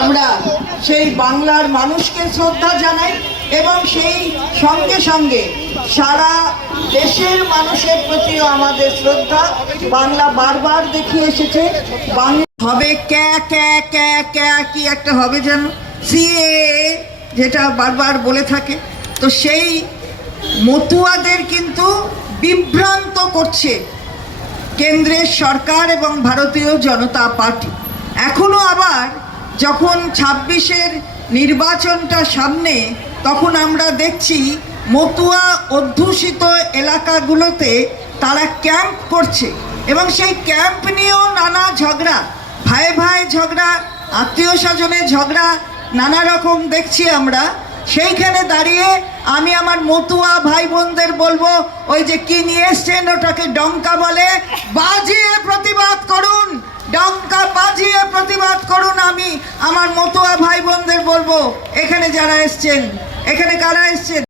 আমরা সেই বাংলার মানুষকে শ্রদ্ধা জানাই এবং সেই সঙ্গে সঙ্গে সারা দেশের মানুষের প্রতিও আমাদের শ্রদ্ধা। বাংলা বারবার দেখিয়ে এসেছে। বাংলা হবে ক্যা ক্যা ক্যা ক্যা, কি একটা হবে যেন। সিএ যেটা বারবার বলে থাকে। তো সেই মতুয়াদের কিন্তু বিভ্রান্ত করছে কেন্দ্রের সরকার এবং ভারতীয় জনতা পার্টি। এখনও আবার যখন ছাব্বিশের নির্বাচনটা সামনে, তখন আমরা দেখছি মতুয়া অধ্যুষিত এলাকাগুলোতে তারা ক্যাম্প করছে এবং সেই ক্যাম্প নিয়েও নানা ঝগড়া, ভাই ভাই ঝগড়া, আত্মীয় স্বজনের ঝগড়া নানা রকম দেখছি আমরা। সেইখানে দাঁড়িয়ে আমি আমার মতুয়া ভাই বোনদের বলব, ওই যে কি নিয়ে এসছেন ওটাকে ডঙ্কা বলে, বাজিয়ে প্রতিবাদ করুন। প্রতিবাদ করুন আমি আমার মতুয়া ভাই বোনদের বলব এখানে যারা এসছেন এখানে কারা এসছেন?